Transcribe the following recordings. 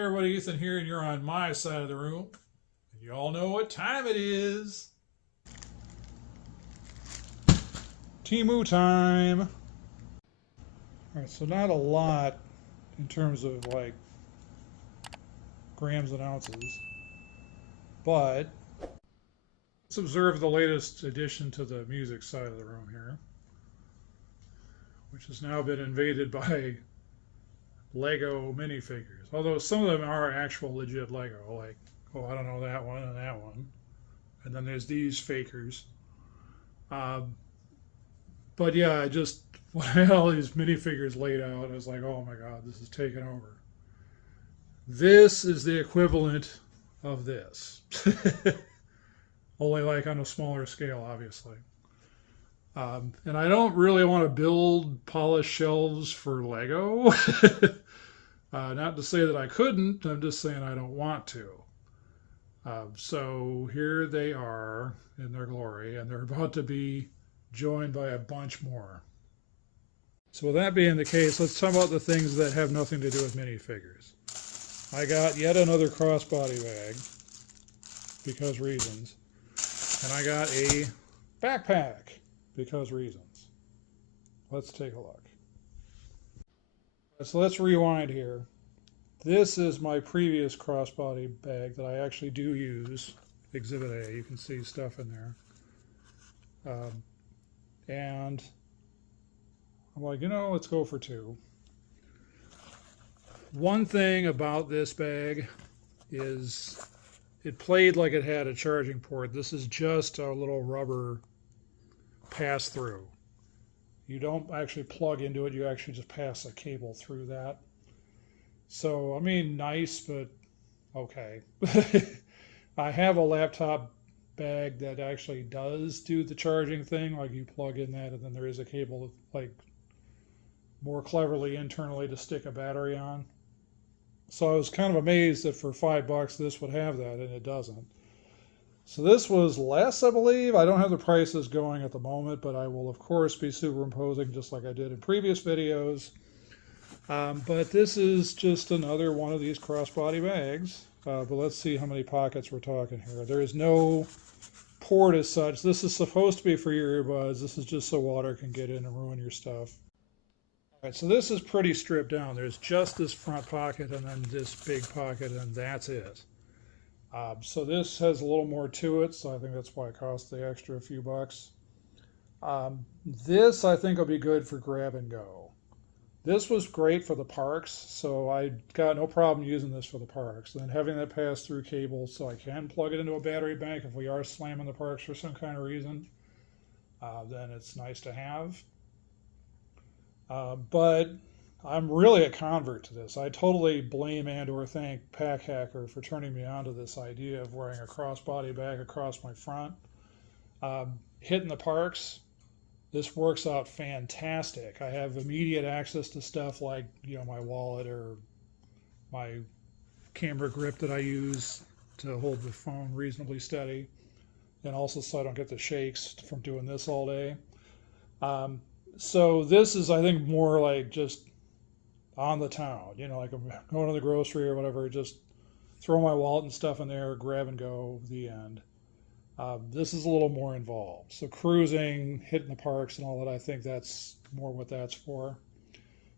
Hey everybody, Ethan here, and you're on my side of the room. And you all know what time it is. Temu time. Alright, so not a lot in terms of like grams and ounces, but let's observe the latest addition to the music side of the room here, which has now been invaded by Lego minifigures. Although some of them are actual legit Lego, like, oh, I don't know, that one and that one. And then there's these fakers. But yeah, when I had all these minifigures laid out, I was like, oh my god, this is taking over. This is the equivalent of this. Only like on a smaller scale, obviously. And I don't really want to build polished shelves for Lego. Not to say that I couldn't, I'm just saying I don't want to. So here they are in their glory, and they're about to be joined by a bunch more. So with that being the case, let's talk about the things that have nothing to do with minifigures. I got yet another crossbody bag, because reasons. And I got a backpack, because reasons. Let's take a look. So let's rewind here. This is my previous crossbody bag that I actually do use. Exhibit A, you can see stuff in there. And I'm like, let's go for two. One thing about this bag is it played like it had a charging port. This is just a little rubber pass-through. You don't actually plug into it, you actually just pass a cable through that. So, I mean, nice, but okay. I have a laptop bag that actually does do the charging thing, like you plug in that and then there is a cable, like, more cleverly internally to stick a battery on. So I was kind of amazed that for $5 this would have that, and it doesn't. So this was less, I believe. I don't have the prices going at the moment, but I will, of course, be superimposing just like I did in previous videos. But this is just another one of these crossbody bags. But let's see how many pockets we're talking here. There is no port as such. This is supposed to be for your earbuds. This is just so water can get in and ruin your stuff. All right, so this is pretty stripped down. There's just this front pocket and then this big pocket, and that's it. So this has a little more to it, so I think that's why it cost the extra few bucks. This I think will be good for grab and go. This was great for the parks, so I got no problem using this for the parks. And then having that pass through cable so I can plug it into a battery bank if we are slamming the parks for some kind of reason, then it's nice to have. But I'm really a convert to this. I totally blame and or thank Pack Hacker for turning me on to this idea of wearing a crossbody bag across my front. Hitting the parks, this works out fantastic. I have immediate access to stuff like, my wallet or my camera grip that I use to hold the phone reasonably steady, and also so I don't get the shakes from doing this all day. So this is, I think, more like just on the town, like I'm going to the grocery or whatever, just throw my wallet and stuff in there, grab and go, the end. This is a little more involved. So cruising, hitting the parks and all that, I think that's more what that's for.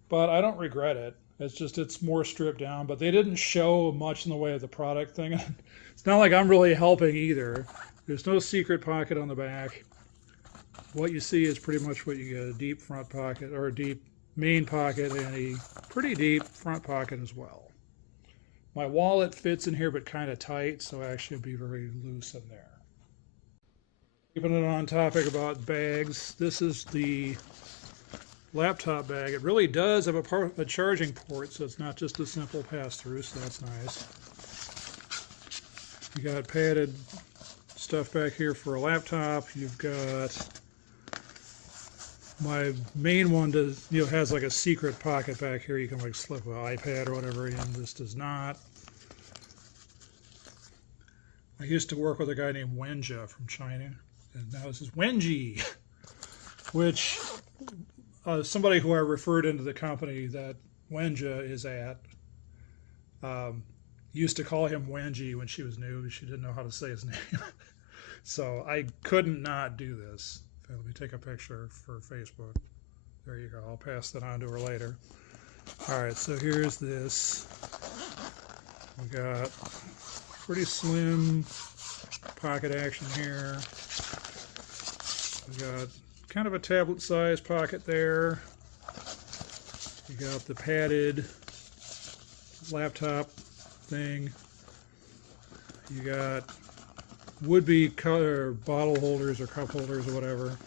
But I don't regret it. It's more stripped down, but they didn't show much in the way of the product thing. It's not like I'm really helping either. There's no secret pocket on the back. What you see is pretty much what you get, a deep front pocket, or a deep main pocket, and a pretty deep front pocket as well. My wallet fits in here but kind of tight, so actually it'd be very loose in there. Keeping it on topic about bags, this is the laptop bag. It really does have a charging port, so it's not just a simple pass-through, so that's nice. You got padded stuff back here for a laptop. You've got my main one has like a secret pocket back here. You can like slip an iPad or whatever in. This does not. I used to work with a guy named Wenjia from China, and now this is Wenji, which somebody who I referred into the company that Wenjia is at used to call him Wenji when she was new. She didn't know how to say his name. So I couldn't not do this. Let me take a picture for Facebook. There you go. I'll pass that on to her later. All right, so here's this. We got pretty slim pocket action here. We got kind of a tablet-sized pocket there. You got the padded laptop thing. You got would-be bottle holders or cup holders or whatever.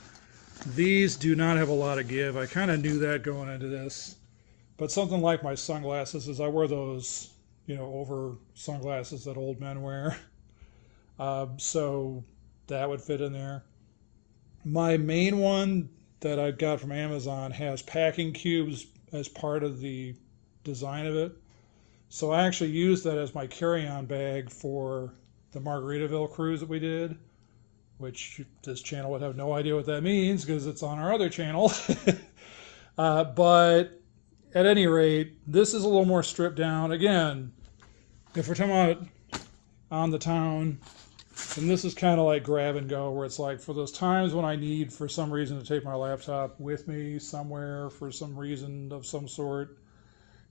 These do not have a lot of give. I kind of knew that going into this. But something like my sunglasses is I wear those, you know, over sunglasses that old men wear. So that would fit in there. My main one that I got from Amazon has packing cubes as part of the design of it. So I actually used that as my carry-on bag for the Margaritaville cruise that we did, which this channel would have no idea what that means because it's on our other channel. But at any rate, this is a little more stripped down. Again, if we're talking about on the town, and this is kind of like grab and go, where it's like for those times when I need, for some reason, to take my laptop with me somewhere for some reason of some sort,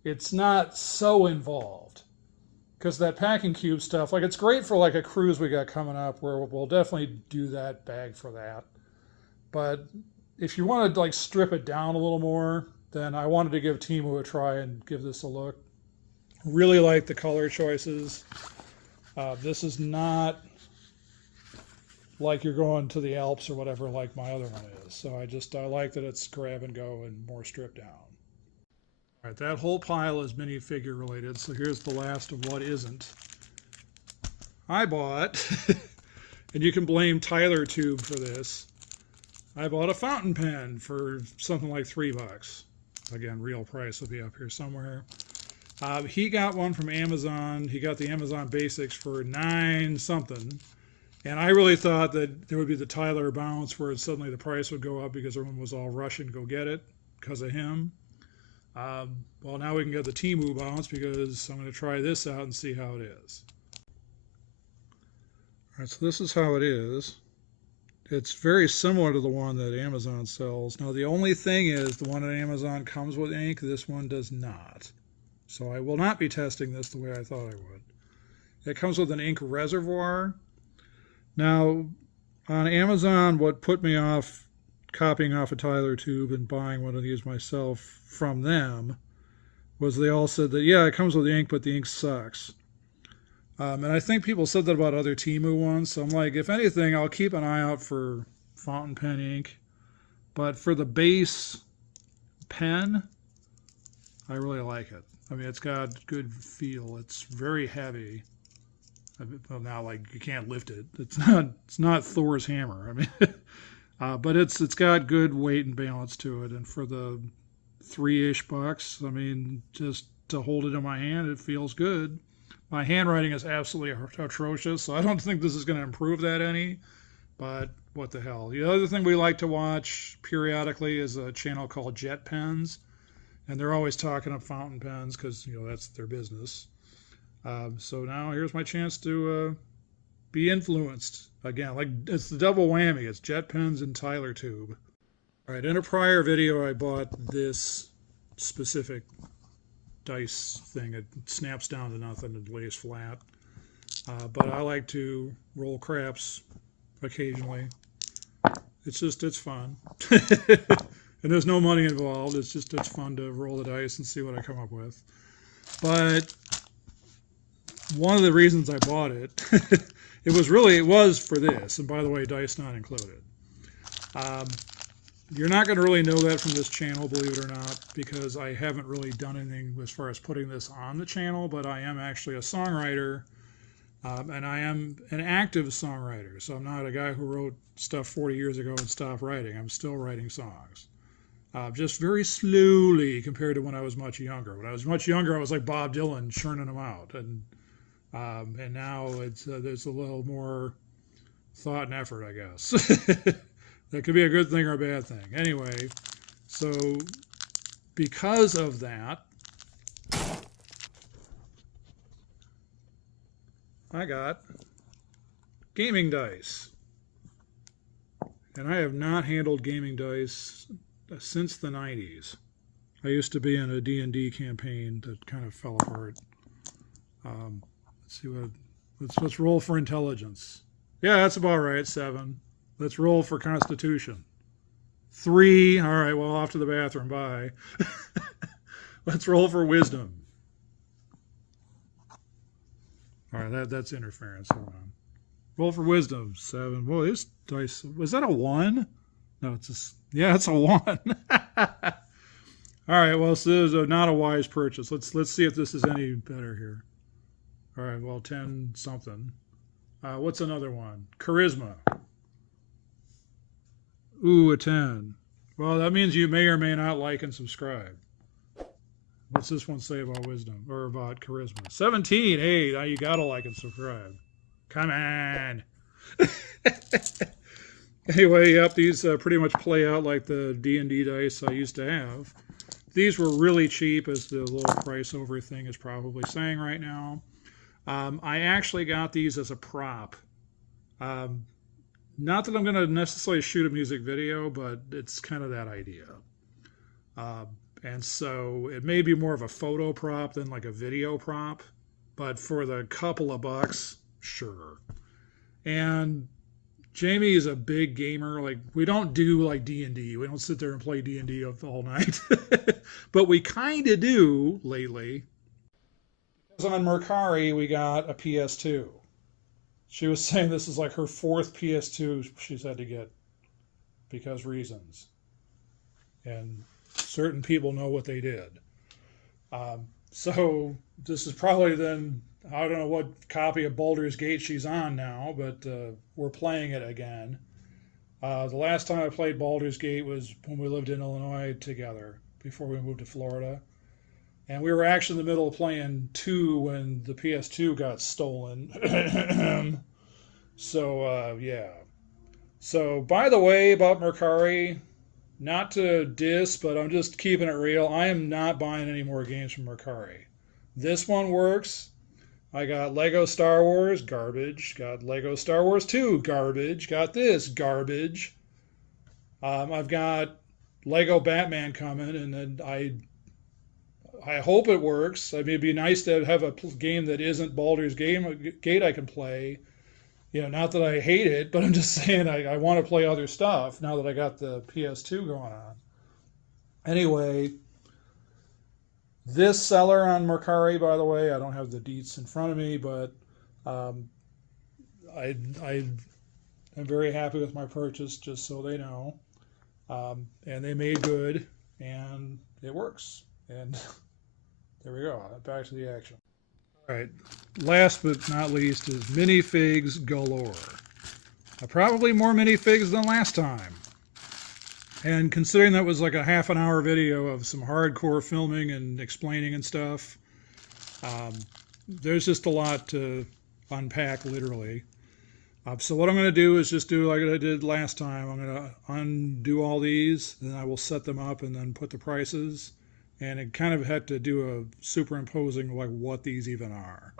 it's not so involved. Because that packing cube stuff, like it's great for like a cruise we got coming up where we'll definitely do that bag for that. But if you want to like strip it down a little more, then I wanted to give Temu a try and give this a look. Really like the color choices. This is not like you're going to the Alps or whatever like my other one is. So I like that it's grab and go and more stripped down. All right, that whole pile is minifigure related, so here's the last of what isn't. I bought, and you can blame Tyler Tube for this, I bought a fountain pen for something like $3. Again, real price will be up here somewhere. He got one from Amazon. He got the Amazon Basics for $9 something. And I really thought that there would be the Tyler bounce where suddenly the price would go up because everyone was all rushing to go get it because of him. Well, now we can get the Temu bounce because I'm going to try this out and see how it is. All right, so this is how it is. It's very similar to the one that Amazon sells. Now, the only thing is the one at Amazon comes with ink. This one does not. So I will not be testing this the way I thought I would. It comes with an ink reservoir. Now, on Amazon, what put me off copying off a Tyler Tube and buying one of these myself from them was they all said that, yeah, it comes with ink, but the ink sucks. And I think people said that about other Temu ones. So I'm like, if anything, I'll keep an eye out for fountain pen ink. But for the base pen, I really like it. I mean, it's got good feel. It's very heavy. Well, now, like, you can't lift it. It's not Thor's hammer. I mean, but it's got good weight and balance to it. And for the $3-ish, I mean, just to hold it in my hand, it feels good. My handwriting is absolutely atrocious, so I don't think this is going to improve that any. But what the hell? The other thing we like to watch periodically is a channel called Jet Pens. And they're always talking up fountain pens because, you know, that's their business. So now here's my chance to be influenced. Again, like it's the double whammy. It's Jet Pens and Tyler Tube. All right, in a prior video, I bought this specific dice thing. It snaps down to nothing and lays flat. But I like to roll craps occasionally. It's fun. And there's no money involved. It's fun to roll the dice and see what I come up with. But one of the reasons I bought it, it was for this. And by the way, dice not included. You're not going to really know that from this channel, believe it or not, because I haven't really done anything as far as putting this on the channel, but I am actually a songwriter, and I am an active songwriter. So I'm not a guy who wrote stuff 40 years ago and stopped writing. I'm still writing songs. Just very slowly compared to when I was much younger. When I was much younger, I was like Bob Dylan, churning them out. And now there's a little more thought and effort, I guess. That could be a good thing or a bad thing. Anyway, so because of that, I got gaming dice. And I have not handled gaming dice since the 90s. I used to be in a D&D campaign that kind of fell apart. Let's see what. Let's roll for intelligence. Yeah, that's about right. 7. Let's roll for constitution. 3. All right. Well, off to the bathroom. Bye. Let's roll for wisdom. All right. That's interference. Hold on. Roll for wisdom. 7. Well, this dice, was that a 1? No, it's a 1. All right, well, so this is not a wise purchase. Let's see if this is any better here. All right, well, 10 something. What's another one? Charisma. Ooh, a 10. Well, that means you may or may not like and subscribe. What's this one say about wisdom or about charisma? 17. Hey, now you gotta like and subscribe. Come on. Anyway, yep, these pretty much play out like the D&D dice I used to have. These were really cheap, as the little price over thing is probably saying right now. I actually got these as a prop. Not that I'm going to necessarily shoot a music video, but it's kind of that idea. And so it may be more of a photo prop than like a video prop, but for the couple of bucks, sure. And Jamie is a big gamer. Like, we don't do like D&D. We don't sit there and play D&D all night. But we kind of do lately. Because on Mercari, we got a PS2. She was saying this is like her 4th PS2 she's had to get because reasons. And certain people know what they did. So this is probably then, I don't know what copy of Baldur's Gate she's on now, but we're playing it again. The last time I played Baldur's Gate was when we lived in Illinois together, before we moved to Florida. And we were actually in the middle of playing 2 when the PS2 got stolen. So, yeah. So, by the way, about Mercari, not to diss, but I'm just keeping it real. I am not buying any more games from Mercari. This one works. I got Lego Star Wars, garbage. Got Lego Star Wars 2, garbage. Got this, garbage. I've got Lego Batman coming, and then I hope it works. I mean, it'd be nice to have a game that isn't Baldur's Gate I can play. You know, not that I hate it, but I'm just saying I want to play other stuff now that I got the PS2 going on. Anyway, this seller on Mercari, by the way, I don't have the deets in front of me, but I'm very happy with my purchase, just so they know. And they made good, and it works. And there we go. Back to the action. All right. Last but not least is minifigs galore. Probably more minifigs than last time. And considering that was like a half an hour video of some hardcore filming and explaining and stuff, there's just a lot to unpack, literally. So what I'm going to do is just do like I did last time. I'm going to undo all these, then I will set them up and then put the prices. And it kind of had to do a superimposing like what these even are.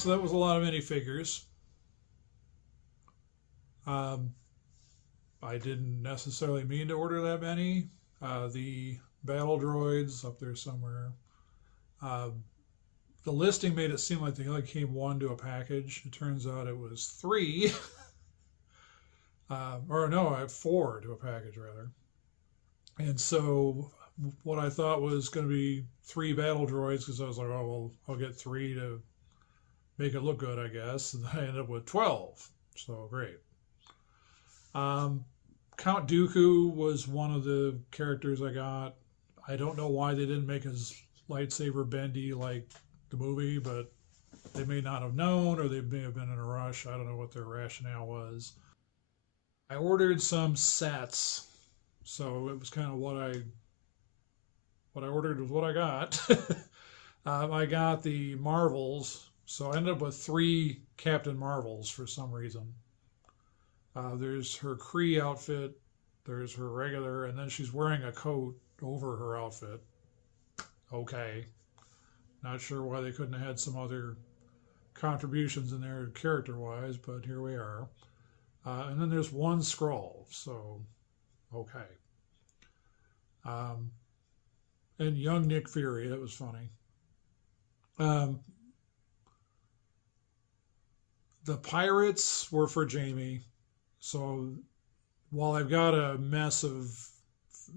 so that was a lot of minifigures. I didn't necessarily mean to order that many. The battle droids up there somewhere. The listing made it seem like they only came one to a package. It turns out it was three. Or no, 4 to a package rather. And so what I thought was going to be 3 battle droids, because I was like, oh, well, I'll get 3 to make it look good, I guess. And I ended up with 12. So great. Count Dooku was one of the characters I got. I don't know why they didn't make his lightsaber bendy like the movie, but they may not have known, or they may have been in a rush. I don't know what their rationale was. I ordered some sets, so it was kind of what I ordered was what I got. I got the Marvels, so I ended up with 3 Captain Marvels for some reason. There's her Kree outfit, there's her regular, and then she's wearing a coat over her outfit. Okay. Not sure why they couldn't have had some other contributions in there character-wise, but here we are. And then there's 1 Skrull, so okay. And young Nick Fury, that was funny. The pirates were for Jamie. So while I've got a mess of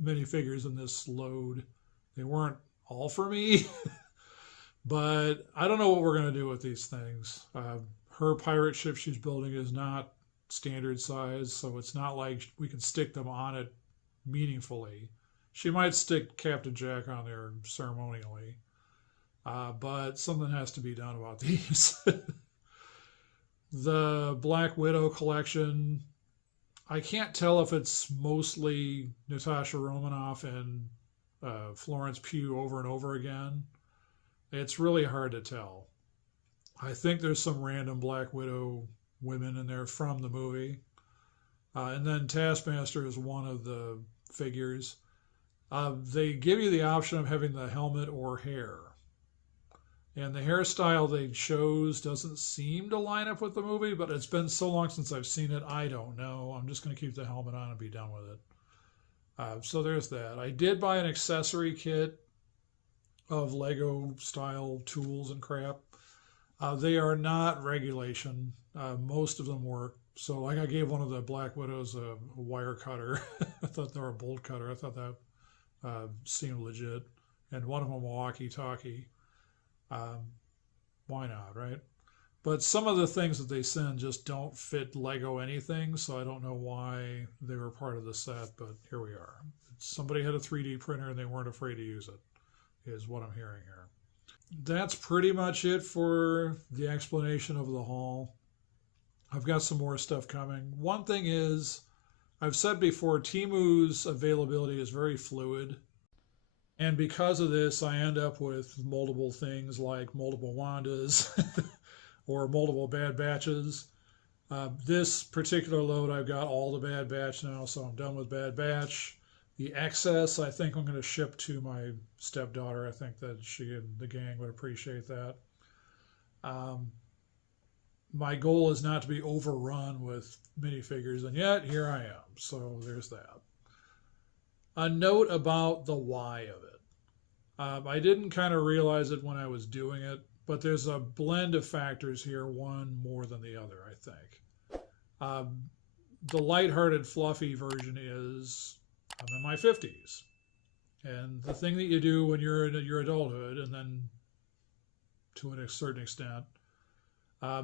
minifigures in this load, they weren't all for me. But I don't know what we're going to do with these things. Her pirate ship she's building is not standard size, so it's not like we can stick them on it meaningfully. She might stick Captain Jack on there ceremonially. But something has to be done about these. The Black Widow collection, I can't tell if it's mostly Natasha Romanoff and Florence Pugh over and over again. It's really hard to tell. I think there's some random Black Widow women in there from the movie. And then Taskmaster is one of the figures. They give you the option of having the helmet or hair. And the hairstyle they chose doesn't seem to line up with the movie, but it's been so long since I've seen it, I don't know. I'm just going to keep the helmet on and be done with it. So there's that. I did buy an accessory kit of Lego style tools and crap. They are not regulation. Most of them work. So like I gave one of the Black Widows a wire cutter. I thought they were a bolt cutter. I thought that seemed legit. And one of them a walkie-talkie. Why not, right? But some of the things that they send just don't fit Lego anything, so I don't know why they were part of the set, but here we are. Somebody had a 3D printer and they weren't afraid to use it, is what I'm hearing here. That's pretty much it for the explanation of the haul. I've got some more stuff coming. One thing is, I've said before, Temu's availability is very fluid. And because of this, I end up with multiple things like multiple Wandas or multiple Bad Batches. This particular load, I've got all the Bad Batch now, so I'm done with Bad Batch. The excess, I think I'm going to ship to my stepdaughter. I think that she and the gang would appreciate that. My goal is not to be overrun with minifigures, and yet here I am. So there's that. A note about the why of it. I didn't kind of realize it when I was doing it, but there's a blend of factors here, one more than the other, I think. The lighthearted, fluffy version is I'm in my 50s. And the thing that you do when you're in your adulthood, and then to a certain extent,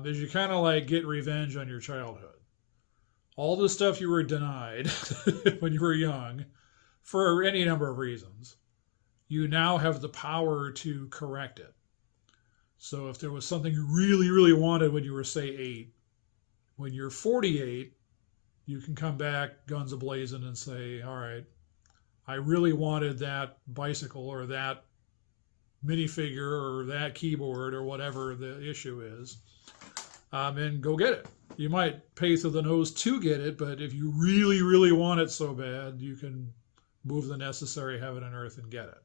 is you kind of like get revenge on your childhood. All the stuff you were denied when you were young, for any number of reasons, you now have the power to correct it. So if there was something you really, really wanted when you were, say, 8, when you're 48, you can come back guns a-blazing and say, all right, I really wanted that bicycle or that minifigure or that keyboard or whatever the issue is, and go get it. You might pay through the nose to get it, but if you really, really want it so bad, you can move the necessary heaven and earth and get it.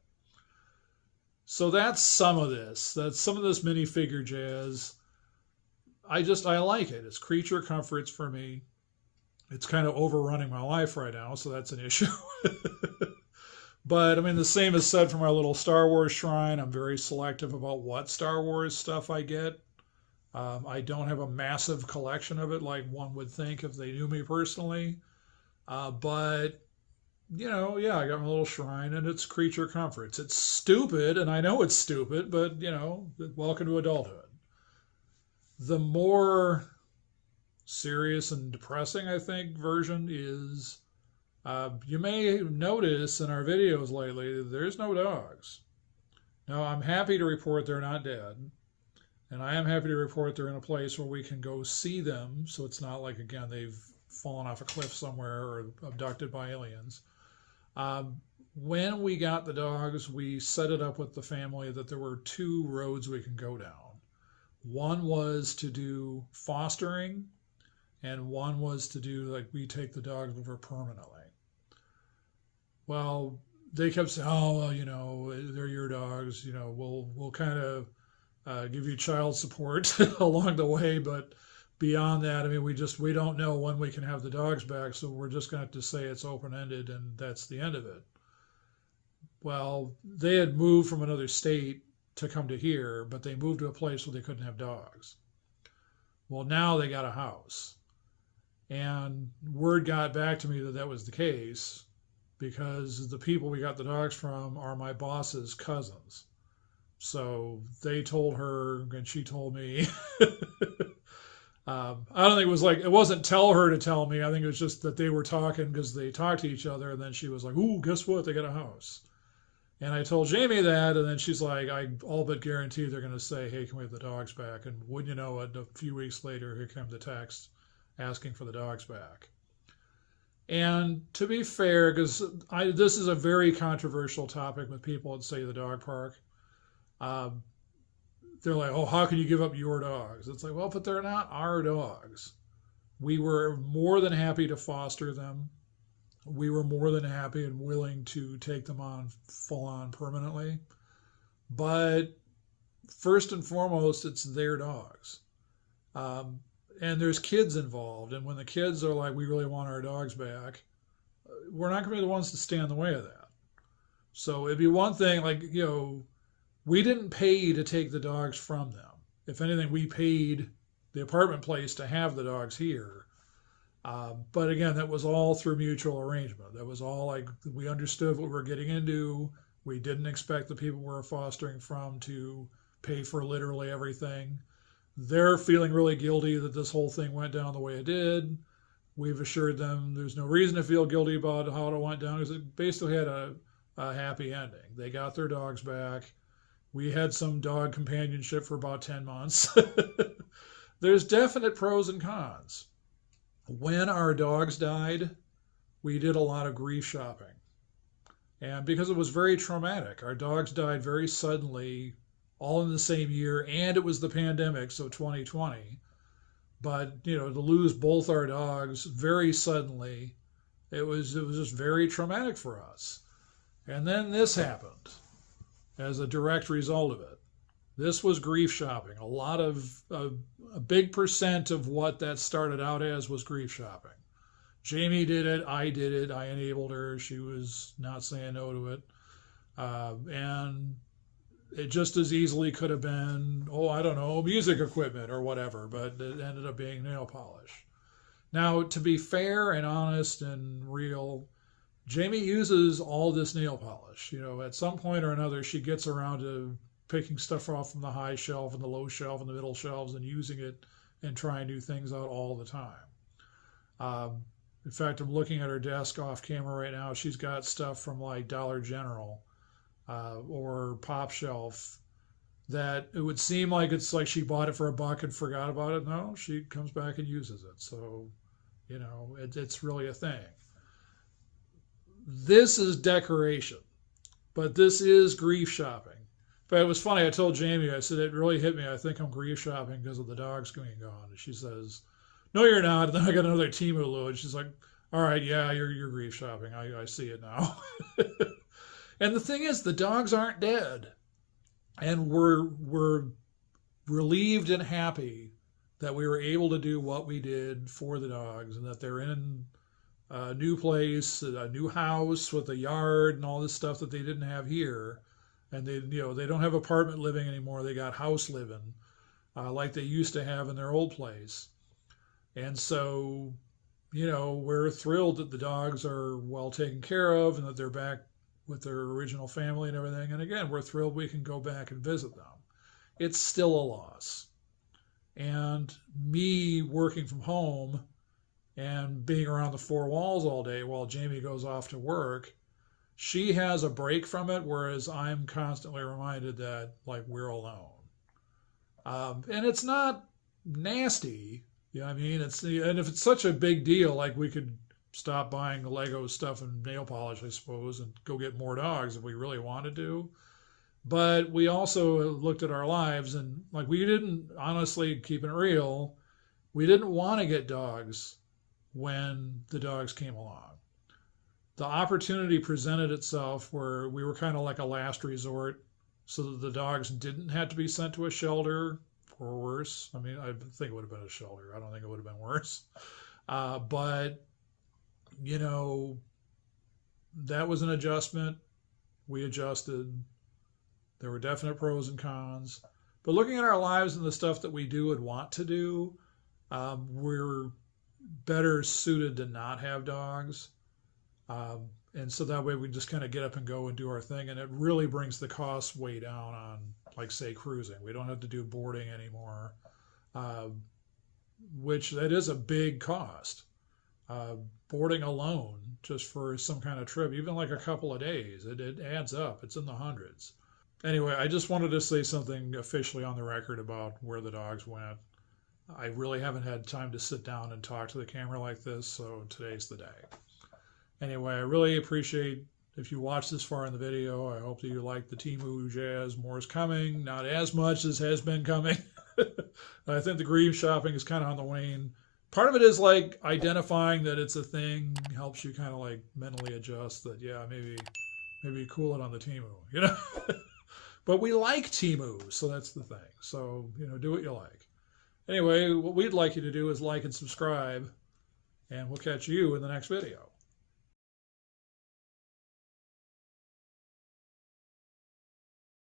So that's some of this. That's some of this minifigure jazz. I like it. It's creature comforts for me. It's kind of overrunning my life right now, so that's an issue. But I mean, the same is said for my little Star Wars shrine. I'm very selective about what Star Wars stuff I get. I don't have a massive collection of it like one would think if they knew me personally. But, yeah, I got my little shrine and it's creature comforts. It's stupid, and I know it's stupid, but, welcome to adulthood. The more serious and depressing, I think, version is, you may notice in our videos lately, there's no dogs. Now, I'm happy to report they're not dead. And I am happy to report they're in a place where we can go see them. So it's not like, again, they've fallen off a cliff somewhere or abducted by aliens. When we got the dogs, we set it up with the family that there were 2 roads we can go down. One was to do fostering, and one was to do, like, we take the dogs over permanently. Well, they kept saying, oh, well, they're your dogs. We'll kind of give you child support along the way, but beyond that, I mean, we don't know when we can have the dogs back, so we're just going to have to say it's open-ended, and that's the end of it. Well, they had moved from another state to come to here, but they moved to a place where they couldn't have dogs. Well, now they got a house, and word got back to me that that was the case because the people we got the dogs from are my boss's cousins. So they told her, and she told me. I don't think it wasn't tell her to tell me. I think it was just that they were talking because they talked to each other, and then she was like, ooh, guess what? They got a house. And I told Jamie that, and then she's like, I all but guarantee they're going to say, hey, can we have the dogs back? And wouldn't you know it, a few weeks later, here came the text asking for the dogs back. And to be fair, because this is a very controversial topic with people at, say, the dog park. They're like, oh, how can you give up your dogs? It's like, well, but they're not our dogs. We were more than happy to foster them. We were more than happy and willing to take them on full on permanently. But first and foremost, it's their dogs. And there's kids involved. And when the kids are like, we really want our dogs back, we're not going to be the ones to stand in the way of that. So it'd be one thing, like, we didn't pay to take the dogs from them. If anything, we paid the apartment place to have the dogs here. But again, that was all through mutual arrangement. That was all like, we understood what we were getting into. We didn't expect the people we were fostering from to pay for literally everything. They're feeling really guilty that this whole thing went down the way it did. We've assured them there's no reason to feel guilty about how it went down because it basically had a happy ending. They got their dogs back. We had some dog companionship for about 10 months. There's definite pros and cons. When our dogs died, we did a lot of grief shopping. And because it was very traumatic, our dogs died very suddenly, all in the same year, and it was the pandemic, so 2020. But, to lose both our dogs very suddenly, it was just very traumatic for us. And then this happened as a direct result of it. This was grief shopping. A big percent of what that started out as was grief shopping. Jamie did it. I did it. I enabled her. She was not saying no to it. And it just as easily could have been, music equipment or whatever, but it ended up being nail polish. Now, to be fair and honest and real, Jamie uses all this nail polish. At some point or another, she gets around to picking stuff off from the high shelf and the low shelf and the middle shelves and using it and trying new things out all the time. In fact, I'm looking at her desk off camera right now. She's got stuff from like Dollar General or Pop Shelf that it would seem like it's like she bought it for $1 and forgot about it. No, she comes back and uses it. So, it's really a thing. This is decoration, but this is grief shopping. But it was funny. I told Jamie, I said, it really hit me. I think I'm grief shopping because of the dogs being gone. And she says, no, you're not. And then I got another Temu load. She's like, all right, yeah, you're grief shopping. I see it now. And the thing is, the dogs aren't dead. And we're relieved and happy that we were able to do what we did for the dogs, and that they're in a new place, a new house with a yard and all this stuff that they didn't have here. And they, they don't have apartment living anymore. They got house living, like they used to have in their old place. And so, we're thrilled that the dogs are well taken care of and that they're back with their original family and everything. And again, we're thrilled we can go back and visit them. It's still a loss. And me working from home and being around the four walls all day while Jamie goes off to work, she has a break from it, whereas I'm constantly reminded that, like, we're alone. And it's not nasty. You know what I mean? And if it's such a big deal, like, we could stop buying the Lego stuff and nail polish, I suppose, and go get more dogs if we really wanted to. But we also looked at our lives, and, like, we didn't, honestly, keeping it real, we didn't want to get dogs when the dogs came along. The opportunity presented itself where we were kind of like a last resort, so that the dogs didn't have to be sent to a shelter or worse. I mean, I think it would have been a shelter. I don't think it would have been worse. But, that was an adjustment. We adjusted. There were definite pros and cons. But looking at our lives and the stuff that we do and want to do, we're better suited to not have dogs. And so that way we just kind of get up and go and do our thing. And it really brings the cost way down on, like, say, cruising. We don't have to do boarding anymore, which that is a big cost. Boarding alone, just for some kind of trip, even like a couple of days, it adds up. It's in the hundreds. Anyway, I just wanted to say something officially on the record about where the dogs went. I really haven't had time to sit down and talk to the camera like this, so today's the day. Anyway, I really appreciate if you watched this far in the video. I hope that you like the Temu jazz. More is coming, not as much as has been coming. I think the grief shopping is kind of on the wane. Part of it is, like, identifying that it's a thing helps you kind of, like, mentally adjust that, yeah, maybe cool it on the Temu, But we like Temu, so that's the thing. So, do what you like. Anyway, what we'd like you to do is like and subscribe, and we'll catch you in the next video.